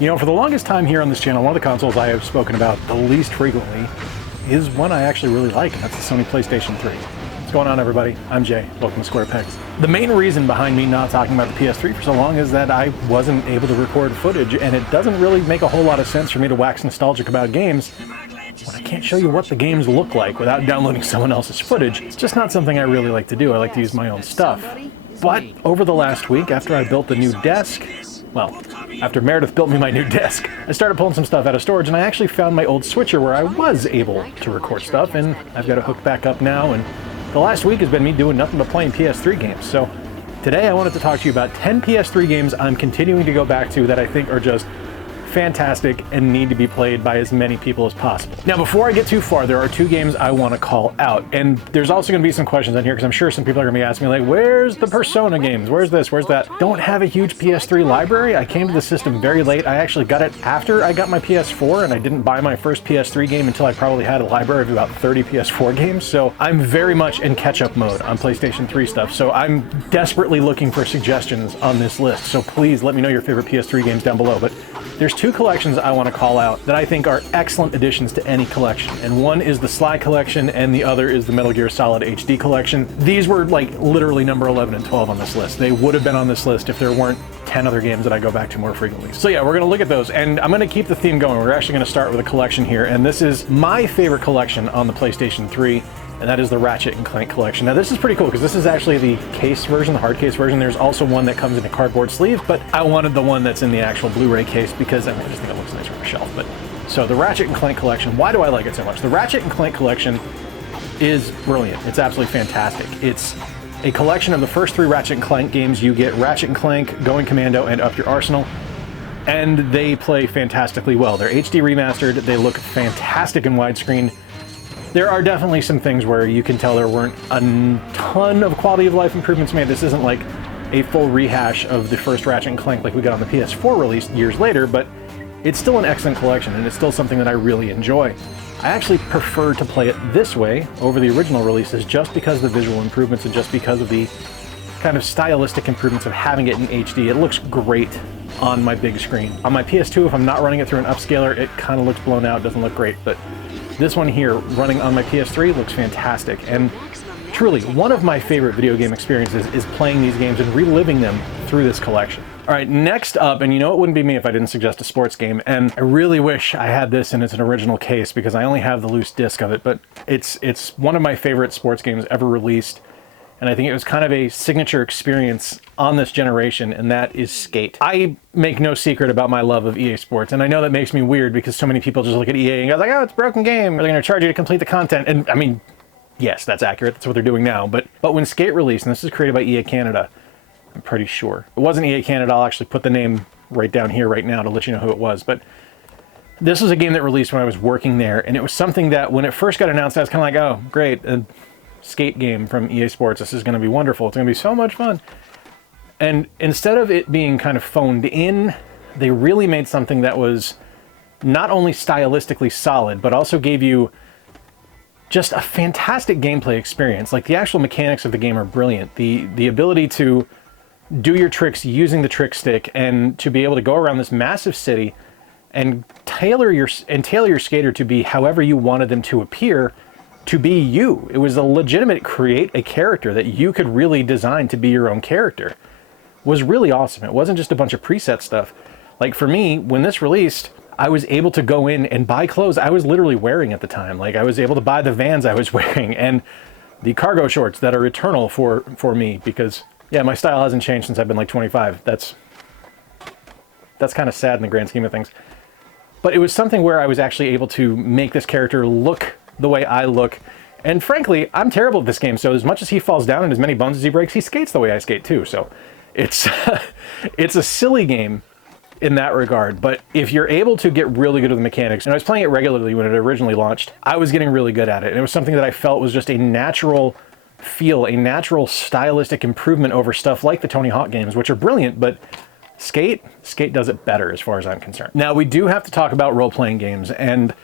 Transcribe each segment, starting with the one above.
You know, for the longest time here on this channel, one of the consoles I have spoken about the least frequently is one I actually really like, and that's the Sony PlayStation 3. What's going on, everybody? I'm Jay. Welcome to Square Pegs. The main reason behind me not talking about the PS3 for so long is that I wasn't able to record footage, and it doesn't really make a whole lot of sense for me to wax nostalgic about games when I can't show you what the games look like without downloading someone else's footage. It's just not something I really like to do. I like to use my own stuff. But over the last week, after I built the new desk, well, after Meredith built me my new desk, I started pulling some stuff out of storage, and I actually found my old switcher where I was able to record stuff, and I've got it hooked back up now, and the last week has been me doing nothing but playing PS3 games. So today I wanted to talk to you about 10 PS3 games I'm continuing to go back to that I think are just fantastic and need to be played by as many people as possible. Now, before I get too far, there are two games I want to call out, and there's also going to be some questions on here because I'm sure some people are going to be asking me like, where's the Persona games? Where's this? Where's that? Don't have a huge PS3 library. I came to the system very late. I actually got it after I got my PS4, and I didn't buy my first PS3 game until I probably had a library of about 30 PS4 games, so I'm very much in catch-up mode on PlayStation 3 stuff, so I'm desperately looking for suggestions on this list, so please let me know your favorite PS3 games down below. But there's two collections I want to call out that I think are excellent additions to any collection, and one is the Sly collection and the other is the Metal Gear Solid HD collection. These were like literally number 11 and 12 on this list. They would have been on this list if there weren't 10 other games that I go back to more frequently. So yeah, we're going to look at those, and I'm going to keep the theme going. We're actually going to start with a collection here, and this is my favorite collection on the PlayStation 3, and that is the Ratchet and Clank collection. Now this is pretty cool because this is actually the case version, the hard case version. There's also one that comes in a cardboard sleeve, but I wanted the one that's in the actual Blu-ray case because I just think it looks nicer on the shelf. But so the Ratchet and Clank collection, why do I like it so much? The Ratchet and Clank collection is brilliant. It's absolutely fantastic. It's a collection of the first three Ratchet and Clank games. You get Ratchet and Clank, Going Commando, and Up Your Arsenal, and they play fantastically well. They're HD remastered. They look fantastic in widescreen. There are definitely some things where you can tell there weren't a ton of quality of life improvements made. This isn't like a full rehash of the first Ratchet and Clank like we got on the PS4 release years later, but it's still an excellent collection, and it's still something that I really enjoy. I actually prefer to play it this way over the original releases just because of the visual improvements and just because of the kind of stylistic improvements of having it in HD. It looks great on my big screen. On my PS2, if I'm not running it through an upscaler, it kind of looks blown out, doesn't look great, but this one here, running on my PS3, looks fantastic, and truly, one of my favorite video game experiences is playing these games and reliving them through this collection. All right, next up, and you know it wouldn't be me if I didn't suggest a sports game, and I really wish I had this in its original case because I only have the loose disc of it, but it's one of my favorite sports games ever released, and I think it was kind of a signature experience on this generation, and that is Skate. I make no secret about my love of EA Sports, and I know that makes me weird because so many people just look at EA and go like, oh, it's a broken game, are they going to charge you to complete the content? And I mean, yes, that's accurate, that's what they're doing now, but when Skate released, and this is created by EA Canada, I'm pretty sure. It wasn't EA Canada, I'll actually put the name right down here right now to let you know who it was, but this was a game that released when I was working there, and it was something that when it first got announced, I was kind of like, oh, great, Skate game from EA Sports, this is going to be wonderful, it's going to be so much fun. And instead of it being kind of phoned in, they really made something that was not only stylistically solid, but also gave you just a fantastic gameplay experience. Like, the actual mechanics of the game are brilliant. The ability to do your tricks using the trick stick and to be able to go around this massive city and tailor your skater to be however you wanted them to appear, to be you. It was a legitimate create a character that you could really design to be your own character. It was really awesome. It wasn't just a bunch of preset stuff. Like, for me, when this released, I was able to go in and buy clothes I was literally wearing at the time. Like, I was able to buy the Vans I was wearing and the cargo shorts that are eternal for me because, yeah, my style hasn't changed since I've been like 25. That's kind of sad in the grand scheme of things. But it was something where I was actually able to make this character look the way I look. And frankly, I'm terrible at this game, so as much as he falls down and as many bones as he breaks, he skates the way I skate too. So it's it's a silly game in that regard, but if you're able to get really good at the mechanics, and I was playing it regularly when it originally launched, I was getting really good at it, and it was something that I felt was just a natural feel, a natural stylistic improvement over stuff like the Tony Hawk games, which are brilliant, but Skate does it better as far as I'm concerned. Now, we do have to talk about role-playing games, and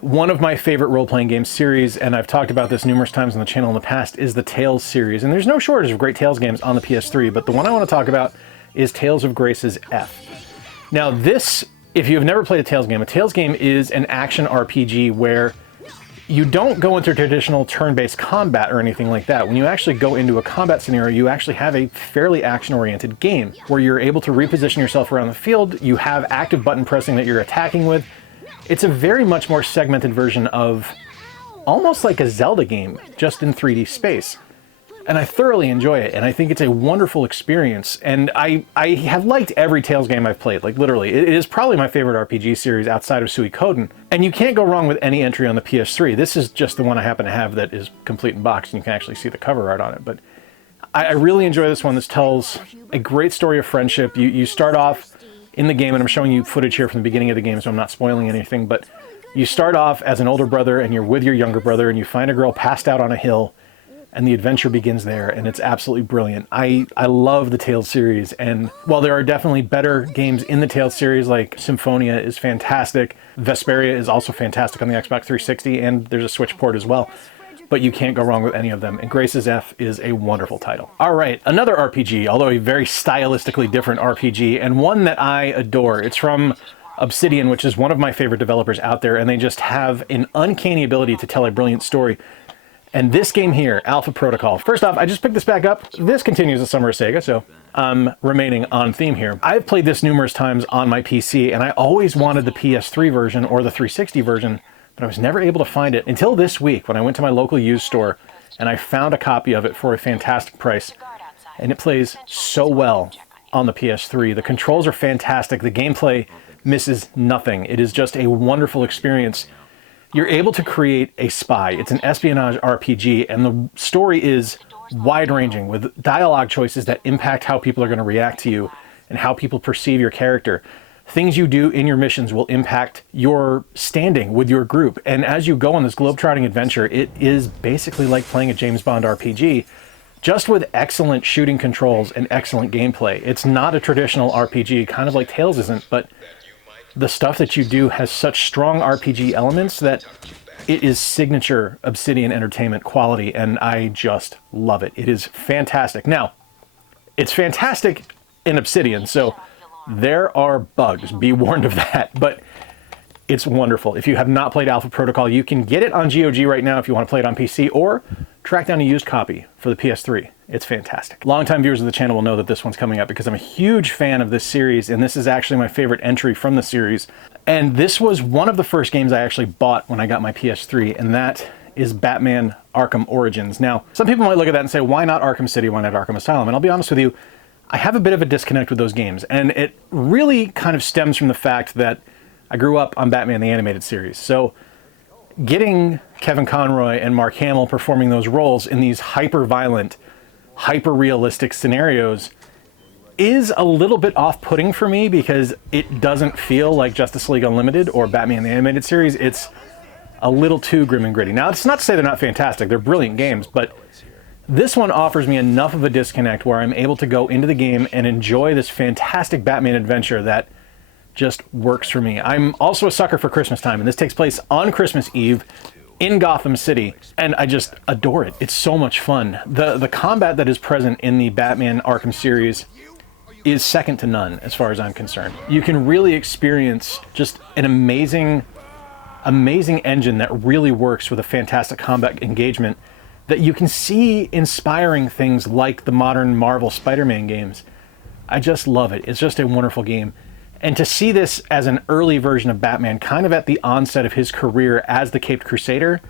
one of my favorite role-playing game series, and I've talked about this numerous times on the channel in the past, is the Tales series. And there's no shortage of great Tales games on the PS3, but the one I want to talk about is Tales of Grace's F. Now this, if you've never played a Tales game is an action RPG where you don't go into traditional turn-based combat or anything like that. When you actually go into a combat scenario, you actually have a fairly action-oriented game where you're able to reposition yourself around the field. You have active button pressing that you're attacking with. It's a very much more segmented version of almost like a Zelda game, just in 3D space. And I thoroughly enjoy it, and I think it's a wonderful experience. And I have liked every Tales game I've played, like literally. It is probably my favorite RPG series outside of Suikoden. And you can't go wrong with any entry on the PS3. This is just the one I happen to have that is complete in box, and you can actually see the cover art on it. But I really enjoy this one. This tells a great story of friendship. You start off in the game, and I'm showing you footage here from the beginning of the game, so I'm not spoiling anything, but you start off as an older brother, and you're with your younger brother, and you find a girl passed out on a hill, and the adventure begins there, and it's absolutely brilliant. I love the Tales series, and while there are definitely better games in the Tales series, like Symphonia is fantastic, Vesperia is also fantastic on the Xbox 360, and there's a Switch port as well, but you can't go wrong with any of them, and Grace's F is a wonderful title. All right, another RPG, although a very stylistically different RPG, and one that I adore. It's from Obsidian, which is one of my favorite developers out there, and they just have an uncanny ability to tell a brilliant story. And this game here, Alpha Protocol. First off, I just picked this back up. This continues the Summer of Sega, so I'm remaining on theme here. I've played this numerous times on my PC, and I always wanted the PS3 version or the 360 version, but I was never able to find it until this week when I went to my local used store and I found a copy of it for a fantastic price. And it plays so well on the PS3. The controls are fantastic. The gameplay misses nothing. It is just a wonderful experience. You're able to create a spy. It's an espionage RPG, and the story is wide-ranging with dialogue choices that impact how people are going to react to you and how people perceive your character. Things you do in your missions will impact your standing with your group. And as you go on this globetrotting adventure, it is basically like playing a James Bond RPG, just with excellent shooting controls and excellent gameplay. It's not a traditional RPG, kind of like Tales isn't, but the stuff that you do has such strong RPG elements that it is signature Obsidian Entertainment quality, and I just love it. It is fantastic. Now, it's fantastic in Obsidian, so there are bugs. Be warned of that, but it's wonderful. If you have not played Alpha Protocol, you can get it on GOG right now if you want to play it on PC, or track down a used copy for the PS3. It's fantastic. Longtime viewers of the channel will know that this one's coming up because I'm a huge fan of this series, and this is actually my favorite entry from the series. And this was one of the first games I actually bought when I got my PS3, and that is Batman Arkham Origins. Now, some people might look at that and say, why not Arkham City, why not Arkham Asylum? And I'll be honest with you, I have a bit of a disconnect with those games, and it really kind of stems from the fact that I grew up on Batman the Animated Series. So getting Kevin Conroy and Mark Hamill performing those roles in these hyper-violent, hyper-realistic scenarios is a little bit off-putting for me because it doesn't feel like Justice League Unlimited or Batman the Animated Series. It's a little too grim and gritty. Now, it's not to say they're not fantastic. They're brilliant games, but this one offers me enough of a disconnect where I'm able to go into the game and enjoy this fantastic Batman adventure that just works for me. I'm also a sucker for Christmas time, and this takes place on Christmas Eve in Gotham City, and I just adore it. It's so much fun. The combat that is present in the Batman Arkham series is second to none as far as I'm concerned. You can really experience just an amazing engine that really works with a fantastic combat engagement that you can see inspiring things like the modern Marvel Spider-Man games. I just love it. It's just a wonderful game. And to see this as an early version of Batman, kind of at the onset of his career as the Caped Crusader,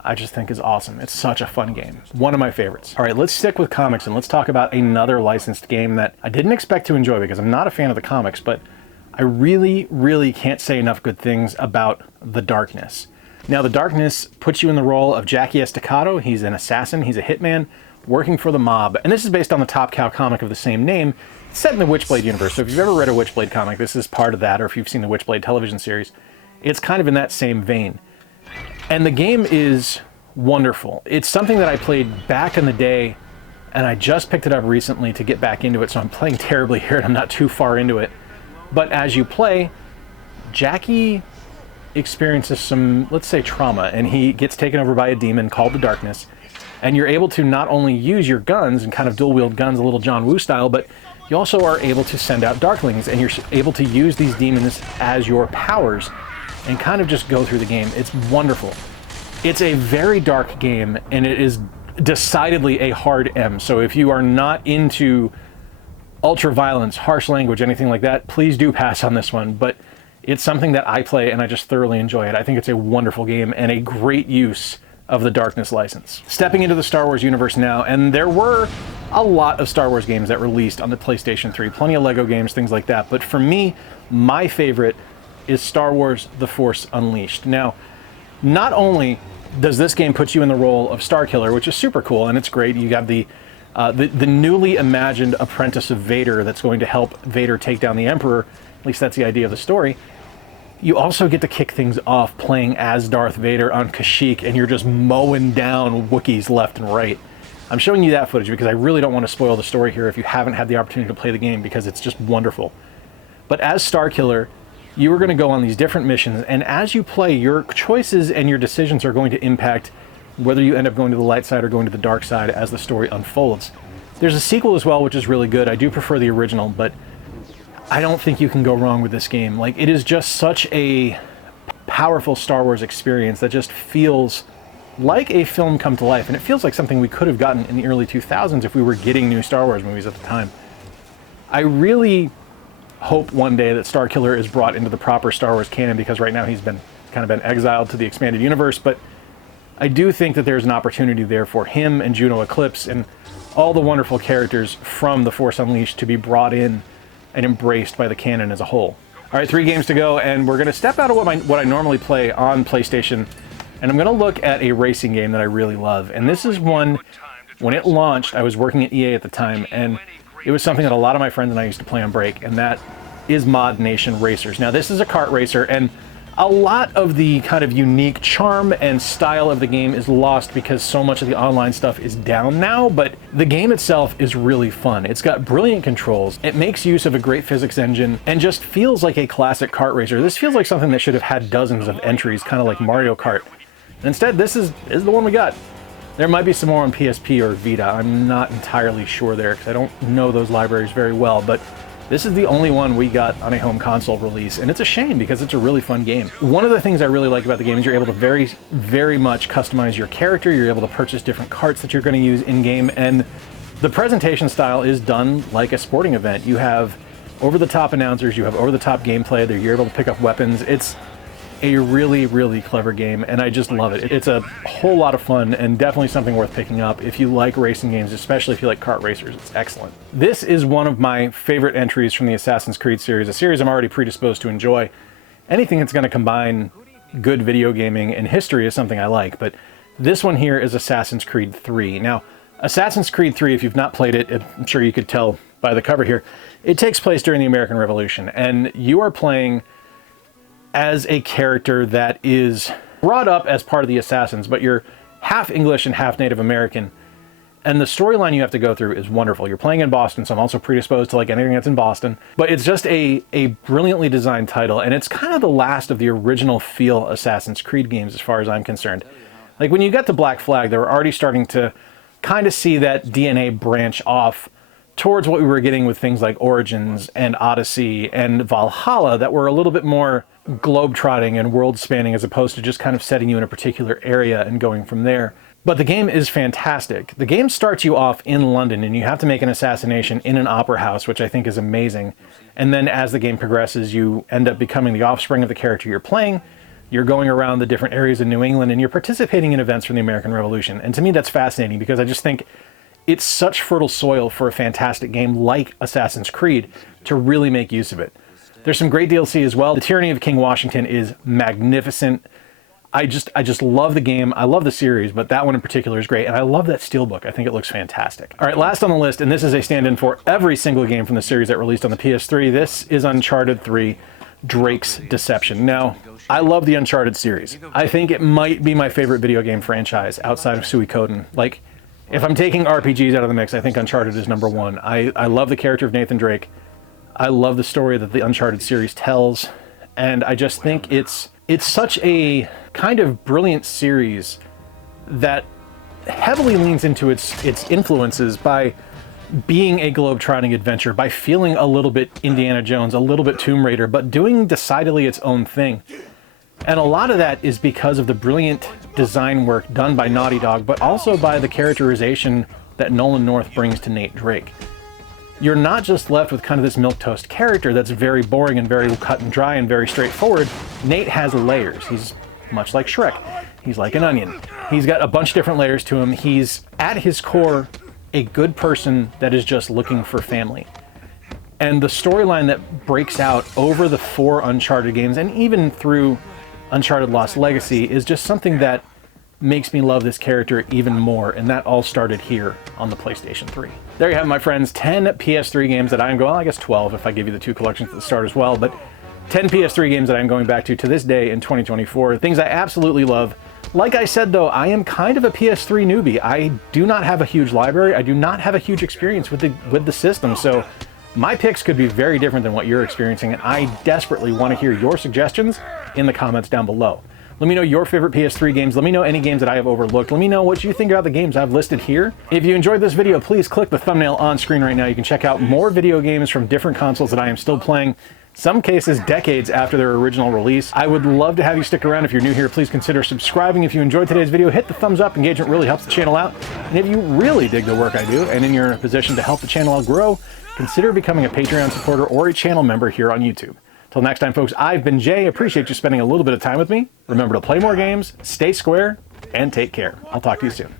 I just think is awesome. It's such a fun game. One of my favorites. All right, let's stick with comics and let's talk about another licensed game that I didn't expect to enjoy because I'm not a fan of the comics, but I really, really can't say enough good things about The Darkness. Now, The Darkness puts you in the role of Jackie Estacado. He's an assassin, he's a hitman, working for the mob. And this is based on the Top Cow comic of the same name, set in the Witchblade universe. So if you've ever read a Witchblade comic, this is part of that, or if you've seen the Witchblade television series, it's kind of in that same vein. And the game is wonderful. It's something that I played back in the day, and I just picked it up recently to get back into it, so I'm playing terribly here, and I'm not too far into it. But as you play, Jackie experiences some, let's say, trauma, and he gets taken over by a demon called the Darkness, and you're able to not only use your guns and kind of dual-wield guns, a little John Woo style, but you also are able to send out darklings, and you're able to use these demons as your powers and kind of just go through the game. It's wonderful. It's a very dark game, and it is decidedly a hard M. So if you are not into ultra violence, harsh language, anything like that, please do pass on this one. But it's something that I play and I just thoroughly enjoy it. I think it's a wonderful game and a great use of the Darkness license. Stepping into the Star Wars universe now, and there were a lot of Star Wars games that released on the PlayStation 3, plenty of Lego games, things like that. But for me, my favorite is Star Wars The Force Unleashed. Now, not only does this game put you in the role of Starkiller, which is super cool and it's great, you got the newly imagined apprentice of Vader that's going to help Vader take down the Emperor, at least that's the idea of the story. You also get to kick things off playing as Darth Vader on Kashyyyk, and you're just mowing down Wookiees left and right. I'm showing you that footage because I really don't want to spoil the story here if you haven't had the opportunity to play the game, because it's just wonderful. But as Starkiller, you are going to go on these different missions, and as you play, your choices and your decisions are going to impact whether you end up going to the light side or going to the dark side as the story unfolds. There's a sequel as well, which is really good. I do prefer the original, but I don't think you can go wrong with this game. Like, it is just such a powerful Star Wars experience that just feels like a film come to life, and it feels like something we could have gotten in the early 2000s if we were getting new Star Wars movies at the time. I really hope one day that Starkiller is brought into the proper Star Wars canon, because right now he's been exiled to the expanded universe, but I do think that there's an opportunity there for him and Juno Eclipse and all the wonderful characters from The Force Unleashed to be brought in and embraced by the canon as a whole. All right, 3 games to go, and we're going to step out of what I normally play on PlayStation, and I'm going to look at a racing game that I really love. And this is one, when it launched, I was working at EA at the time, and it was something that a lot of my friends and I used to play on break, and that is Mod Nation Racers. Now, this is a kart racer, and a lot of the kind of unique charm and style of the game is lost because so much of the online stuff is down now, but the game itself is really fun. It's got brilliant controls, it makes use of a great physics engine, and just feels like a classic kart racer. This feels like something that should have had dozens of entries, kind of like Mario Kart. And instead, this is the one we got. There might be some more on PSP or Vita. I'm not entirely sure there, because I don't know those libraries very well, but this is the only one we got on a home console release, and it's a shame because it's a really fun game. One of the things I really like about the game is you're able to very, very much customize your character. You're able to purchase different karts that you're going to use in-game, and the presentation style is done like a sporting event. You have over-the-top announcers, you have over-the-top gameplay, you're able to pick up weapons. It's a really, really clever game, and I just love it. It's a whole lot of fun and definitely something worth picking up if you like racing games, especially if you like kart racers. It's excellent. This is one of my favorite entries from the Assassin's Creed series, a series I'm already predisposed to enjoy. Anything that's going to combine good video gaming and history is something I like, but this one here is Assassin's Creed 3. Now, Assassin's Creed 3, if you've not played it, I'm sure you could tell by the cover here, it takes place during the American Revolution, and you are playing as a character that is brought up as part of the Assassins, but you're half English and half Native American. And the storyline you have to go through is wonderful. You're playing in Boston, so I'm also predisposed to like anything that's in Boston. But it's just a brilliantly designed title, and it's kind of the last of the original feel Assassin's Creed games as far as I'm concerned. Like when you got to Black Flag, they were already starting to kind of see that DNA branch off towards what we were getting with things like Origins and Odyssey and Valhalla that were a little bit more globe-trotting and world-spanning as opposed to just kind of setting you in a particular area and going from there. But the game is fantastic. The game starts you off in London, and you have to make an assassination in an opera house, which I think is amazing. And then as the game progresses, you end up becoming the offspring of the character you're playing. You're going around the different areas in New England, and you're participating in events from the American Revolution. And to me, that's fascinating because I just think it's such fertile soil for a fantastic game like Assassin's Creed to really make use of it. There's some great DLC as well. The Tyranny of King Washington is magnificent. I just love the game. I love the series, but that one in particular is great. And I love that steelbook. I think it looks fantastic. All right, last on the list, and this is a stand-in for every single game from the series that released on the PS3. This is Uncharted 3, Drake's Deception. Now, I love the Uncharted series. I think it might be my favorite video game franchise outside of Suikoden. Like, if I'm taking RPGs out of the mix, I think Uncharted is number one. I love the character of Nathan Drake. I love the story that the Uncharted series tells, and I just think it's such a kind of brilliant series that heavily leans into its influences by being a globe-trotting adventure, by feeling a little bit Indiana Jones, a little bit Tomb Raider, but doing decidedly its own thing. And a lot of that is because of the brilliant design work done by Naughty Dog, but also by the characterization that Nolan North brings to Nate Drake. You're not just left with kind of this milquetoast character that's very boring and very cut and dry and very straightforward. Nate has layers. He's much like Shrek. He's like an onion. He's got a bunch of different layers to him. He's, at his core, a good person that is just looking for family. And the storyline that breaks out over the 4 Uncharted games, and even through Uncharted Lost Legacy, is just something that makes me love this character even more, and that all started here on the PlayStation 3. There you have it, my friends, 10 PS3 games that I'm going, well, I guess 12 if I give you the 2 collections at the start as well, but 10 PS3 games that I'm going back to this day in 2024, things I absolutely love. Like I said though, I am kind of a PS3 newbie. I do not have a huge library, I do not have a huge experience with the system, so my picks could be very different than what you're experiencing, and I desperately want to hear your suggestions in the comments down below. Let me know your favorite PS3 games. Let me know any games that I have overlooked. Let me know what you think about the games I've listed here. If you enjoyed this video, please click the thumbnail on screen right now. You can check out more video games from different consoles that I am still playing, some cases decades after their original release. I would love to have you stick around. If you're new here, please consider subscribing. If you enjoyed today's video, hit the thumbs up. Engagement really helps the channel out. And if you really dig the work I do, and you're in a position to help the channel grow, consider becoming a Patreon supporter or a channel member here on YouTube. Till next time, folks, I've been Jay. Appreciate you spending a little bit of time with me. Remember to play more games, stay square, and take care. I'll talk to you soon.